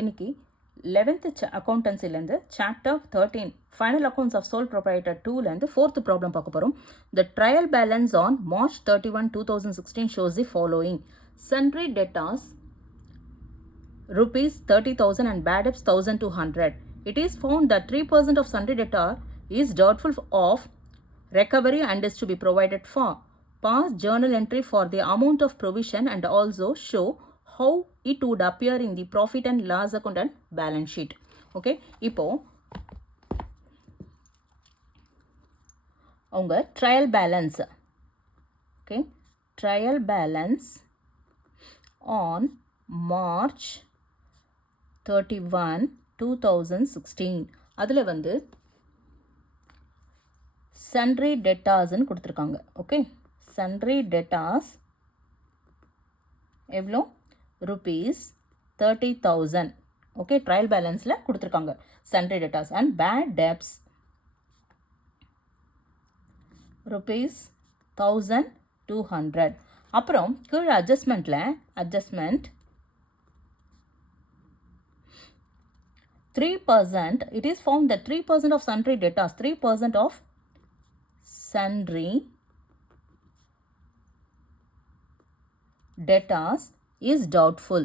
இன்னைக்கு 11th அக்கௌண்டன்சிலேருந்து chapter 13 final accounts of sole proprietor 2லேருந்து 4th ப்ராப்ளம் பார்க்க போகிறோம். The trial balance on March 31, 2016 shows the following. Sundry debtors rupees 30,000 and bad debts 1,200. It is found that 3% of sundry debtor is doubtful of recovery and is to be provided for. Pass journal entry for the amount of provision and also show how it would appear in the profit and loss account and balance sheet. Okay, இப்போ அவங்க trial balance trial balance on March 31, 2016 அதில் வந்து sundry debtors கொடுத்துருக்காங்க. Okay, sundry debtors எவ்வளோ rupees 30,000. Okay, trial பேலன்ஸில் கொடுத்துருக்காங்க sundry debtors and bad debts rupees 1,200. அப்புறம் கீழே அட்ஜஸ்ட்மெண்ட்டில் adjustment 3%, it is found that 3% of sundry debtors, 3% of sundry debtors is doubtful.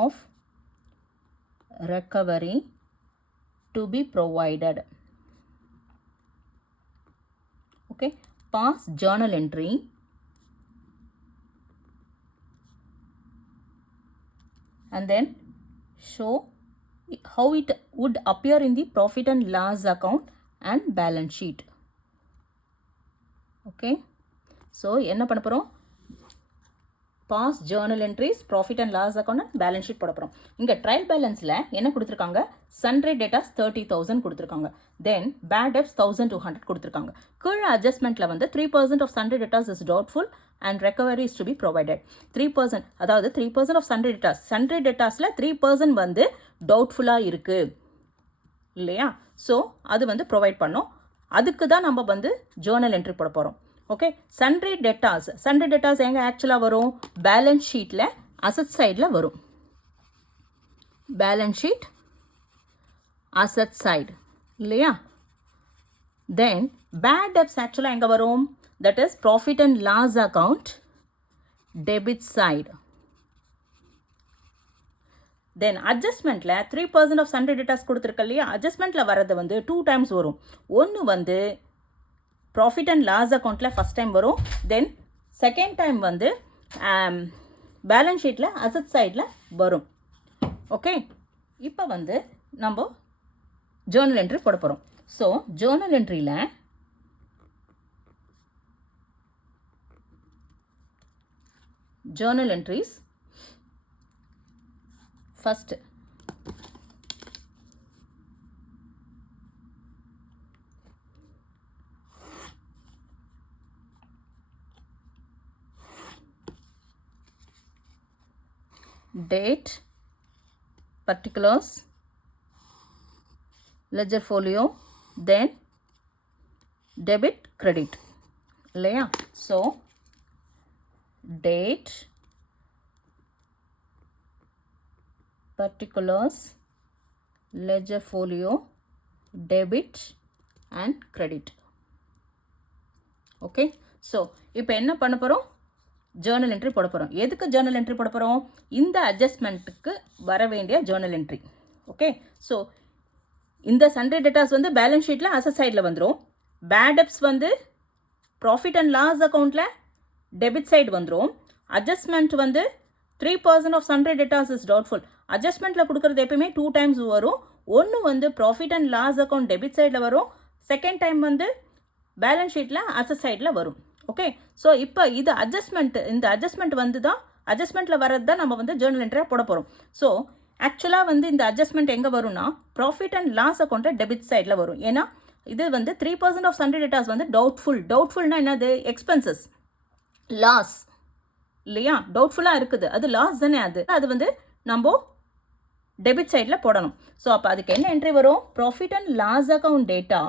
Of recovery to be provided. Okay, pass journal entry and then show how it would appear in the profit and loss account and balance sheet. Okay, so என்ன பண்ண போகிறோம், pass journal entries, profit and loss account and balance sheet போட போகிறோம். இங்கே trial பேலன்ஸில் என்ன கொடுத்துருக்காங்க, sundry datas 30,000 கொடுத்துருக்காங்க. தென் பேட் டெப்ஸ் 1,200 கொடுத்துருக்காங்க. கீழே அட்ஜஸ்ட்மெண்ட்டில் வந்து 3% of sundry debtors is doubtful and recovery is to be provided. 3%, அதாவது 3% ஆஃப் சன்ட்ரி டேட்டாஸ், சன்ட்ரி டேட்டாஸில் 3% வந்து டவுட்ஃபுல்லாக இருக்குது இல்லையா? ஸோ அது வந்து ப்ரொவைட் பண்ணோம். அதுக்கு தான் நம்ம வந்து ஜேர்னல் என்ட்ரி போட போகிறோம். ஓகே, சன்ட்ரி டெட்டாஸ் எங்கே ஆக்சுவலாக வரும், பேலன்ஸ் ஷீட்டில் அசட் சைடில் வரும். பேலன்ஸ் ஷீட் அசட் சைடு இல்லையா? தென் பேட் டெப்ஸ் ஆக்சுவலாக எங்கே வரும், that is profit and loss account debit side. Then அட்ஜஸ்ட்மெண்ட்டில் 3% ஆஃப் சன்ட்ரி டெட்டாஸ் கொடுத்துருக்கு இல்லையா? அட்ஜஸ்ட்மெண்ட்டில் வர்றது வந்து 2 times வரும். ஒன்று வந்து ப்ராஃபிட் அண்ட் லாஸ் அக்கௌண்ட்டில் ஃபஸ்ட் டைம் வரும். தென் செகண்ட் டைம் வந்து பேலன்ஸ் ஷீட்டில் அசட் சைடில் வரும். ஓகே, இப்போ வந்து நம்ம ஜேர்னல் என்ட்ரி போட போகிறோம். ஸோ ஜேர்னல் என்ட்ரியில் journal entries first date, particulars, ledger folio, then debit credit இல்லையா? So date, particulars, ledger folio, debit and credit. Okay, so இப்போ என்ன பண்ண போகிறோம், ஜேர்னல் என்ட்ரி போட போகிறோம். எதுக்கு ஜேர்னல் என்ட்ரி போட போகிறோம், இந்த அட்ஜஸ்ட்மெண்ட்டுக்கு வர வேண்டிய ஜேர்னல் என்ட்ரி. ஓகே, ஸோ இந்த சன்ட்ரி டேட்டாஸ் வந்து பேலன்ஸ் ஷீட்டில் அசட் சைடில் வந்துடும். பேட் டெப்ஸ் வந்து ப்ராஃபிட் அண்ட் லாஸ் அக்கௌண்ட்டில் டெபிட் சைடு வந்துடும். அட்ஜஸ்ட்மெண்ட் வந்து 3% of sundry debtors is doubtful. அட்ஜஸ்ட்மெண்ட்டில் கொடுக்குறது எப்பயுமே 2 times வரும். ஒன்று வந்து profit and loss account debit சைடில் வரும். செகண்ட் டைம் வந்து பேலன்ஸ் ஷீட்டில் அசட் சைடில் வரும். ஓகே, ஸோ இப்போ இது இந்த அட்ஜஸ்ட்மெண்ட் வந்து தான், அட்ஜஸ்ட்மெண்ட்டில் வர்றது தான் நம்ம வந்து ஜேர்னல் என்ட்ரியாக போட போகிறோம். ஸோ ஆக்சுவலாக வந்து இந்த அட்ஜஸ்ட்மெண்ட் எங்கே வரும்னா, ப்ராஃபிட் அண்ட் லாஸ் அக்கௌண்ட்டை டெபிட் சைடில் வரும். ஏன்னா இது வந்து 3% ஆஃப் சன்ட்ரி டேட்டாஸ் வந்து டவுட்ஃபுல்னா என்னது, எக்ஸ்பென்சஸ், லாஸ் இல்லையா? டவுட்ஃபுல்லாக இருக்குது, அது லாஸ் தானே, அது வந்து நம்ம டெபிட் சைடில் போடணும். ஸோ அப்போ அதுக்கு என்ன என்ட்ரி வரும், profit and loss account debtor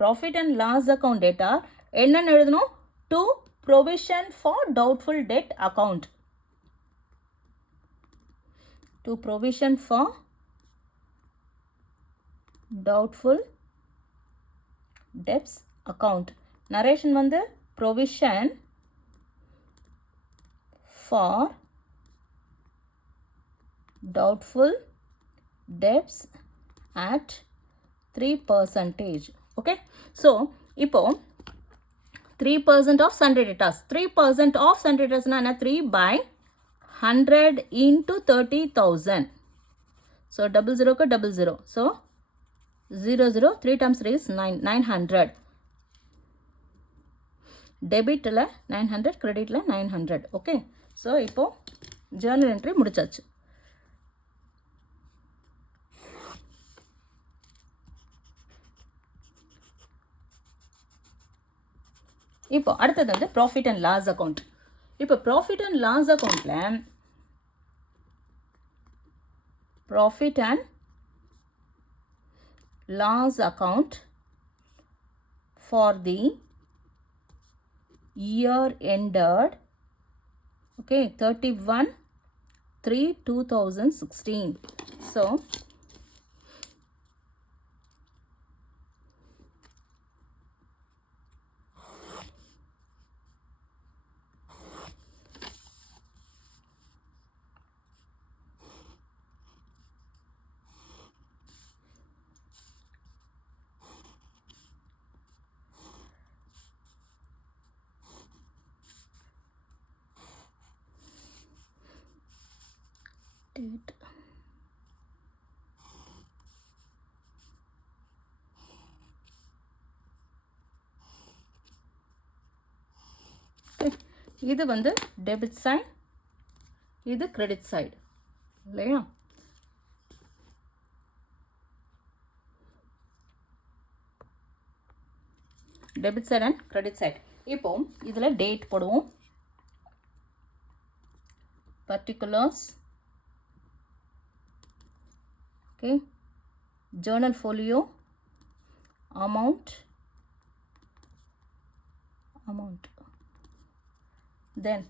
profit and loss account debtor என்னன்னு எழுதணும்? To provision for doubtful debt account. To provision for doubtful debts account. Narration வந்து provision for doubtful debts at 3%. Okay, so இப்போ 3% of sundry debtors. 3% of sundry debtors na 3 by 100 into 30,000. So 00 ku 00. So 00 3 times 3 is 900. Debit la 900, credit la 900. Okay, so இப்போ journal entry முடிச்சாச்சு. இப்போ அடுத்தது வந்து profit and loss account. இப்போ profit and loss அக்கௌண்ட்ல profit and loss account for the year ended, okay, 31/3/2016. So date. இது வந்து debit side, இது கிரெடிட் சைடு இல்லையா? Debit side and credit side. இப்போ இதில் டேட் போடுவோம். particulars, okay, journal folio, amount, then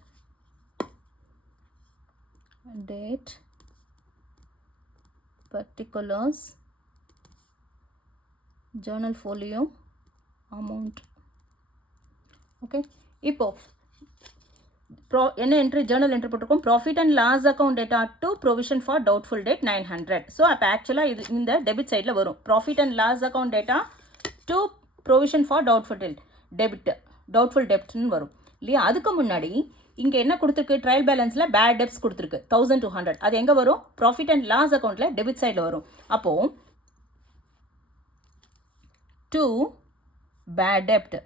date, particulars, journal folio, amount. Okay, இப்போ என்ன entry, journal entry போட்டிருக்கோம்? Profit and loss account debtor to provision for doubtful debt 900. So அப்போ ஆக்சுவலாக இது இந்த டெபிட் சைடில் வரும். Profit and loss account debtor to provision for doubtful டெப்ட்னு வரும் இல்லையா? அதுக்கு முன்னாடி இங்கே என்ன கொடுத்துருக்கு? ட்ரையல் பேலன்ஸில் பேட் டெப்ட்ஸ் கொடுத்துருக்கு 1200. அது எங்கே வரும்? ப்ராஃபிட் அண்ட் லாஸ் அக்கௌண்ட்டில் டெபிட் சைடில் வரும். அப்போது டு பேட் டெப்ட்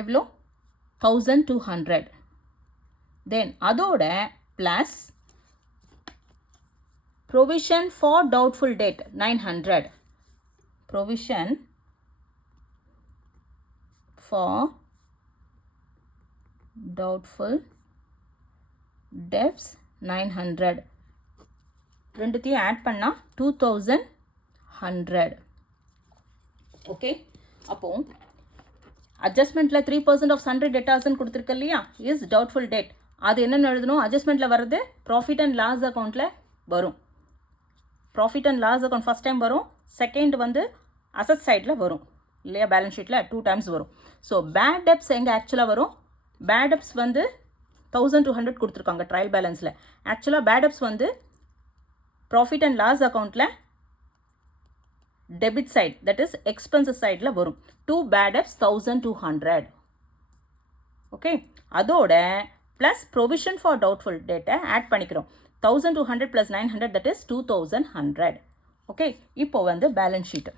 எவ்வளோ? 1200. தென் அதோட plus provision for doubtful debt 900. Provision for doubtful debts 900. ரெண்டுத்தையும் ஆட் பண்ணால் 2100. ஓகே, அப்போ அட்ஜஸ்ட்மெண்ட்டில் 3% ஆஃப் சன்ட்ரி டெட்டார்ஸ்ன்னு கொடுத்துருக்கு இல்லையா? Is doubtful debt. அது என்னென்னு எழுதணும்? அட்ஜஸ்ட்மெண்ட்டில் வர்றது ப்ராஃபிட் அண்ட் லாஸ் அக்கௌண்ட்டில் வரும். Profit and loss account first time வரும், செகண்ட் வந்து அசட் சைடில் வரும் இல்லையா? பேலன்ஸ் ஷீட்டில் 2 times வரும். ஸோ பேட் டெப்ஸ் எங்கே ஆக்சுவலாக வரும்? பேட் டெப்ஸ் வந்து 1200 கொடுத்துருக்காங்க ட்ரையல் பேலன்ஸில். ஆக்சுவலாக பேட் டெப்ஸ் வந்து ப்ராஃபிட் அண்ட் லாஸ் அக்கௌண்ட்டில் debit side, that is expenses சைடில் வரும். 2 பேட் டெப்ஸ் 1200. ஓகே, அதோட ப்ளஸ் ப்ரொவிஷன் ஃபார் டவுட்ஃபுல் டேட்டை ஆட் பண்ணிக்கிறோம். 1200 + 900, தட் இஸ் 2100. ஓகே, இப்போ வந்து பேலன்ஸ் ஷீட்டு.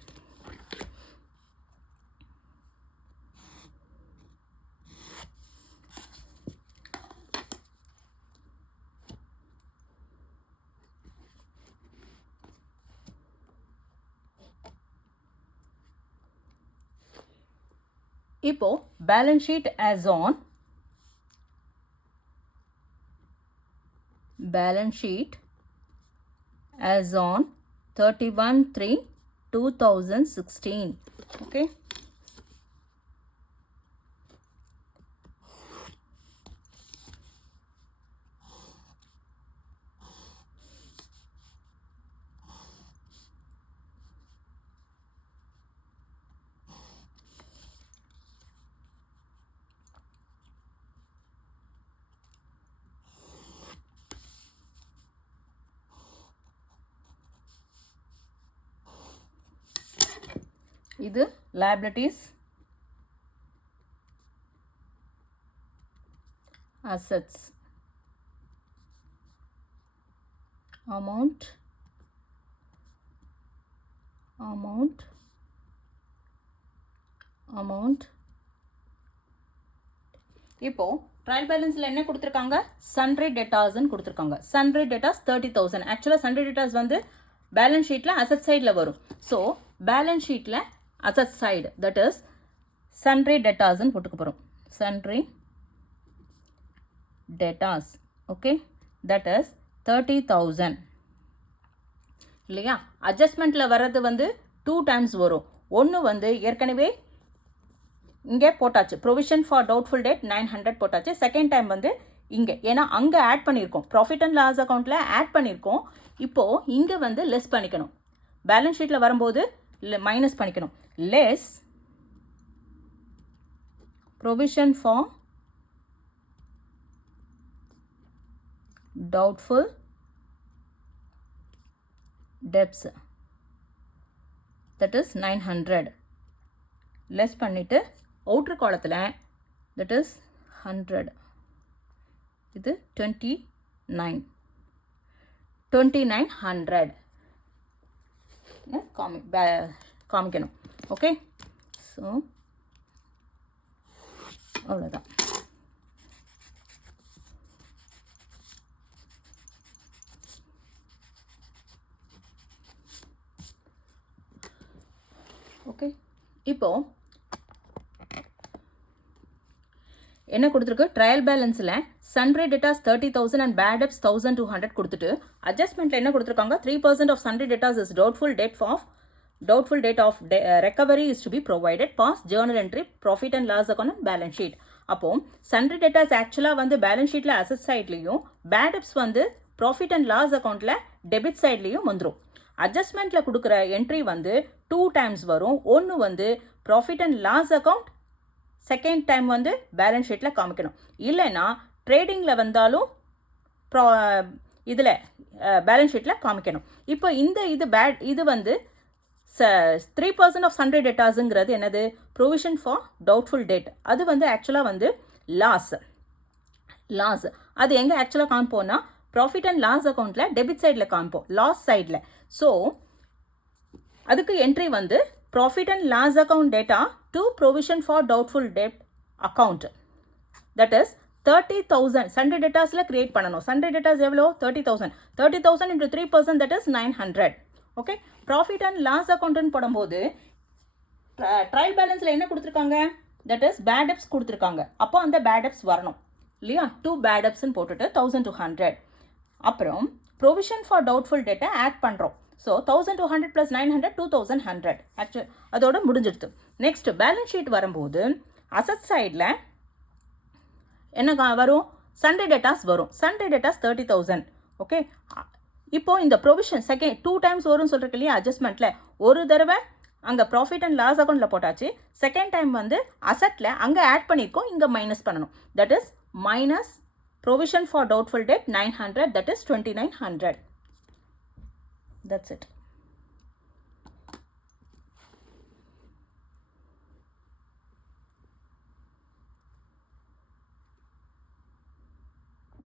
இப்போ balance sheet as on balance sheet as on 31/3/2016. 2016. Okay. இது liabilities, assets, amount, இப்போ ட்ரையல் பேலன்ஸில் என்ன கொடுத்துருக்காங்க, சன்ட்ரி டெட்டாஸ்ன்னு கொடுத்துருக்காங்க. Sundry debtors 30,000. ஆக்சுவலாக சன்ட்ரி டெட்டாஸ் வந்து பேலன்ஸ் ஷீட்டில் அசட் சைடில் வரும். ஸோ பேலன்ஸ் ஷீட்டில் asset side, that is sundry டெட்டாஸ்ன்னு போட்டுக்க போகிறோம். Sundry debtors, okay, that is 30,000 இல்லையா. அட்ஜஸ்ட்மெண்ட்டில் வர்றது வந்து 2 times வரும். ஒன்று வந்து ஏற்கனவே இங்கே போட்டாச்சு, ப்ரொவிஷன் ஃபார் டவுட்ஃபுல் டேட் 900 போட்டாச்சு. செகண்ட் டைம் வந்து இங்கே, ஏன்னா அங்கே ஆட் பண்ணியிருக்கோம், ப்ராஃபிட் அண்ட் லாஸ் அக்கௌண்ட்டில் ஆட் பண்ணியிருக்கோம். இப்போது இங்கே வந்து லெஸ் பண்ணிக்கணும். பேலன்ஸ் ஷீட்டில் வரும்போது மைனஸ் பண்ணிக்கணும். Less provision for doubtful debts, that is 900. Less பண்ணிவிட்டு அவுட்ரு காலத்தில் தட் இஸ் 100, இது 2900 காமிக்கணும். ஓகே, ஸோ அவ்வளோதான். ஓகே, இப்போது என்ன கொடுத்துருக்கு, ட்ரையல் பேலன்ஸில் sundry debtors 30,000 and bad debts 1200 கொடுத்துட்டு அட்ஜஸ்ட்மெண்ட்டில் என்ன கொடுத்துருக்காங்க, 3% of sundry debtors is doubtful debt of recovery is to be provided, pass journal entry, profit and loss account and balance sheet. அப்போது சன்ட்ரி டெட்டாஸ் ஆக்சுவலாக வந்து பேலன்ஸ் ஷீட்டில் asset சைட்லேயும், bad debts வந்து ப்ராஃபிட் அண்ட் லாஸ் அக்கௌண்ட்டில் debit சைட்லேயும் வந்துடும். அட்ஜஸ்ட்மெண்ட்டில் கொடுக்குற என்ட்ரி வந்து 2 times வரும். ஒன்று வந்து profit and loss account, second time வந்து பேலன்ஸ் ஷீட்டில் காமிக்கணும். இல்லைன்னா ட்ரேடிங்கில் வந்தாலும் இதில் பேலன்ஸ் ஷீட்டில் காமிக்கணும். இப்போ இது வந்து 3% ஆஃப் சன்ட்ரி டெட்டாஸுங்கிறது என்னது, ப்ரொவிஷன் ஃபார் டவுட்ஃபுல் டேட். அது வந்து ஆக்சுவலாக வந்து லாஸ். அது எங்கே ஆக்சுவலாக காமிப்போம்னா ப்ராஃபிட் அண்ட் லாஸ் அக்கௌண்ட்டில் டெபிட் சைடில் காமிப்போம், லாஸ் சைடில். ஸோ அதுக்கு என்ட்ரி வந்து profit and loss account debtor to provision for doubtful debt account, that is 30,000 sundry டெட்டாஸில் கிரியேட் பண்ணணும். சன்ட்ரி டெட்டாஸ் எவ்வளோ, 30,000 into 3%, that is 900. Okay, profit and loss அக்கௌண்ட்டுன்னு போடும்போது ட்ரையல் பேலன்ஸில் என்ன கொடுத்துருக்காங்க, தட் இஸ் பேட் டெப்ஸ் கொடுத்துருக்காங்க. அப்போ அந்த பேட் டெப்ஸ் வரணும் இல்லையா. 2 பேட் டெப்ஸ்ன்னு போட்டுட்டு 1200. அப்புறம் ப்ரொவிஷன் ஃபார் டவுட்ஃபுல் டேட்டை ஆட் பண்ணுறோம். ஸோ 1200 + 900 2100 ஆக்சுவல் அதோட முடிஞ்சிடுது. நெக்ஸ்ட் பேலன்ஸ் ஷீட் வரும்போது அசட் சைடில் என்ன வரும், சன்ட்ரி டெட்டாஸ் வரும். Sundry debtors 30,000. ஓகே, இப்போது இந்த ப்ரொவிஷன் செகண்ட் 2 times வரும்னு சொல்கிறக்கு இல்லையா அட்ஜஸ்ட்மெண்ட்டில். ஒரு தடவை அங்கே ப்ராஃபிட் அண்ட் லாஸ் அக்கௌண்ட்டில் போட்டாச்சு, செகண்ட் டைம் வந்து அசட்டில் அங்கே ஆட் பண்ணியிருக்கோம், இங்கே மைனஸ் பண்ணணும். That is minus provision for doubtful date 900, that is 2900. That's it.